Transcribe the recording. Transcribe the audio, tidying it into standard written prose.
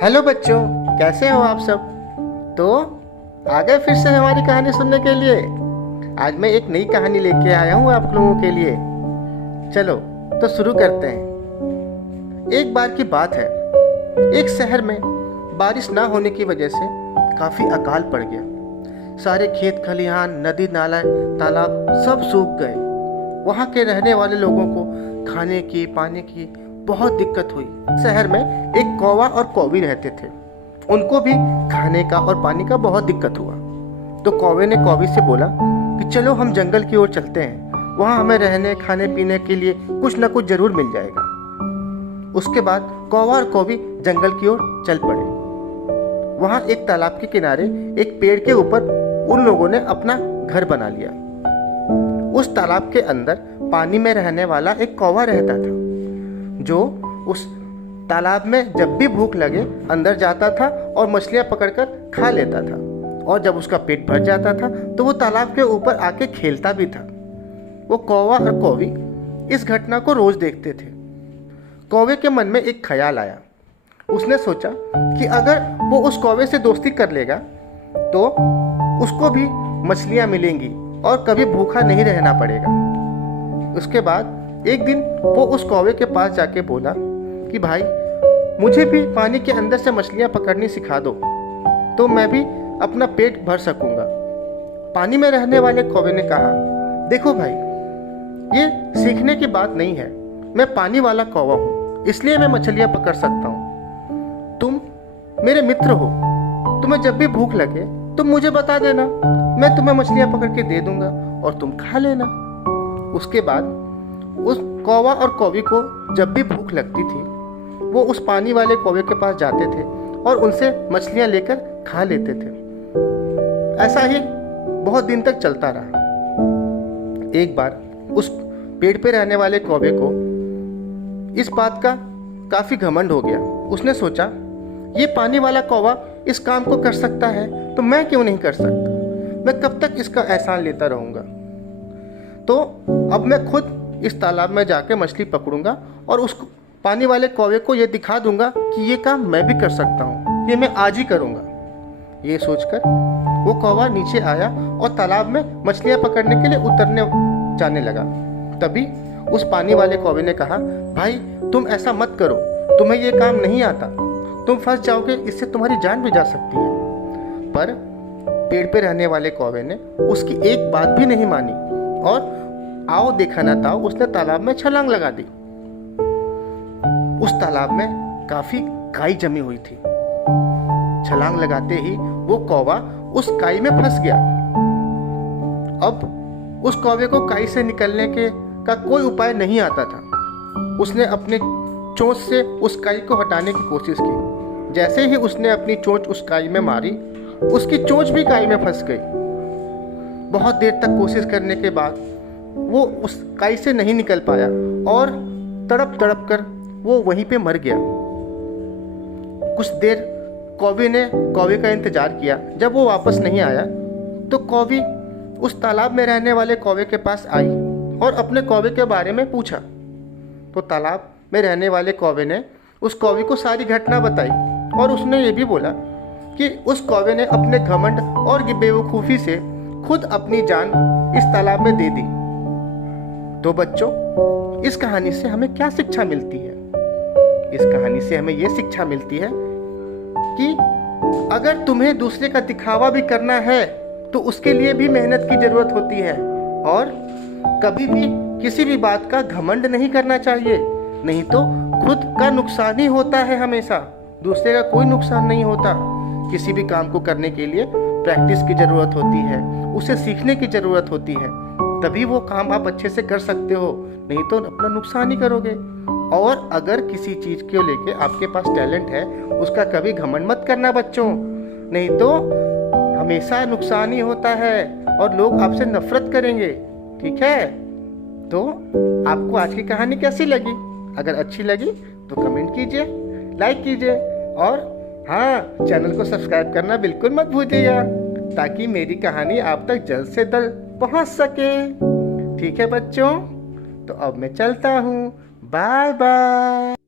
Hello बच्चों, कैसे हो आप सब। तो आ गए फिर से हमारी कहानी सुनने के लिए। आज मैं एक नई कहानी लेके आया हूँ आप लोगों के लिए। चलो तो शुरू करते हैं। एक बार की बात है, एक शहर में बारिश ना होने की वजह से काफ़ी अकाल पड़ गया। सारे खेत खलिहान, नदी नाला, तालाब सब सूख गए। वहाँ के रहने वाले लोगों को खाने की, पानी की बहुत दिक्कत हुई। शहर में एक कौवा और कौवी रहते थे। उनको भी खाने का और पानी का बहुत दिक्कत हुआ। तो कौवे ने कौवी से बोला कि चलो हम जंगल की ओर चलते हैं, वहाँ हमें रहने खाने पीने के लिए कुछ ना कुछ जरूर मिल जाएगा। उसके बाद कौवा और कौवी जंगल की ओर चल पड़े। वहाँ एक तालाब के किनारे एक पेड़ के ऊपर उन लोगों ने अपना घर बना लिया। उस तालाब के अंदर पानी में रहने वाला एक कौवा रहता था, जो उस तालाब में जब भी भूख लगे अंदर जाता था और मछलियां पकड़कर खा लेता था। और जब उसका पेट भर जाता था तो वो तालाब के ऊपर आके खेलता भी था। वो कौवा और कौवी इस घटना को रोज देखते थे। कौवे के मन में एक ख्याल आया। उसने सोचा कि अगर वो उस कौवे से दोस्ती कर लेगा तो उसको भी मछलियां मिलेंगी और कभी भूखा नहीं रहना पड़ेगा। उसके बाद एक दिन वो उस कौवे के पास जाके बोला कि भाई, मुझे भी पानी के अंदर से मछलियां पकड़नी सिखा दो, तो मैं भी अपना पेट भर सकूंगा। पानी में रहने वाले कौवे ने कहा, देखो भाई, ये सीखने की बात नहीं है। मैं पानी वाला कौवा हूँ, इसलिए मैं मछलियां पकड़ सकता हूँ। तुम मेरे मित्र हो, तुम्हें जब भी भूख लगे तुम मुझे बता देना, मैं तुम्हें मछलियां पकड़ के दे दूंगा और तुम खा लेना। उसके बाद उस कौवा और कौवी को जब भी भूख लगती थी वो उस पानी वाले कौवे के पास जाते थे और उनसे मछलियां लेकर खा लेते थे। ऐसा ही बहुत दिन तक चलता रहा। एक बार उस पेड़ पे रहने वाले कौवे को इस बात का काफ़ी घमंड हो गया। उसने सोचा, ये पानी वाला कौवा इस काम को कर सकता है तो मैं क्यों नहीं कर सकता। मैं कब तक इसका एहसान लेता रहूँगा। तो अब मैं खुद इस तालाब में जाके मछली पकड़ूंगा और उस पानी वाले कौवे को ये दिखा दूंगा कि ये काम मैं भी कर सकता हूँ, ये मैं आज ही करूँगा। ये सोचकर वो कौवा नीचे आया और तालाब में मछलियाँ पकड़ने के लिए उतरने जाने लगा। तभी उस पानी वाले कौवे ने कहा, भाई तुम ऐसा मत करो, तुम्हें ये काम नहीं आता, तुम फंस जाओगे, इससे तुम्हारी जान भी जा सकती है। पर पेड़ पे रहने वाले कौवे ने उसकी एक बात भी नहीं मानी और आओ देखा ना ताओ, उसने तालाब में छलांग लगा दी। उस तालाब में काफी काई जमी हुई थी। छलांग लगाते ही वो कौवा उस काई में फंस गया। अब उस कौवे को काई से निकलने का कोई उपाय नहीं आता था। उसने अपने चोंच से उस काई को हटाने की कोशिश की। जैसे ही उसने अपनी चोंच उस काई में मारी, उसकी चोंच भी काई में फंस गई। बहुत देर तक कोशिश करने के बाद वो उस काई से नहीं निकल पाया और तड़प तड़प कर वो वहीं पे मर गया। कुछ देर कौवे ने कौवे का इंतजार किया। जब वो वापस नहीं आया तो कौवी उस तालाब में रहने वाले कौवे के पास आई और अपने कौवे के बारे में पूछा। तो तालाब में रहने वाले कौवे ने उस कौवे को सारी घटना बताई और उसने ये भी बोला कि उस कौवे ने अपने घमंड और बेवकूफ़ी से खुद अपनी जान इस तालाब में दे दी। तो बच्चों, इस कहानी से हमें क्या शिक्षा मिलती है। इस कहानी से हमें यह शिक्षा मिलती है कि अगर तुम्हें दूसरे का दिखावा भी करना है तो उसके लिए भी मेहनत की जरूरत होती है और कभी भी किसी भी बात का घमंड नहीं करना चाहिए, नहीं तो खुद का नुकसान ही होता है। हमेशा दूसरे का कोई नुकसान नहीं होता। किसी भी काम को करने के लिए प्रैक्टिस की जरूरत होती है, उसे सीखने की जरूरत होती है, तभी वो काम आप अच्छे से कर सकते हो, नहीं तो अपना नुकसान ही करोगे। और अगर किसी चीज़ को लेके आपके पास टैलेंट है, उसका कभी घमंड मत करना बच्चों, नहीं तो हमेशा नुकसान ही होता है और लोग आपसे नफरत करेंगे। ठीक है, तो आपको आज की कहानी कैसी लगी? अगर अच्छी लगी तो कमेंट कीजिए, लाइक कीजिए और हाँ, चैनल को सब्सक्राइब करना बिल्कुल मत भूलिएगा, ताकि मेरी कहानी आप तक जल्द से जल्द पहुंच सके। ठीक है बच्चों, तो अब मैं चलता हूँ। Bye bye.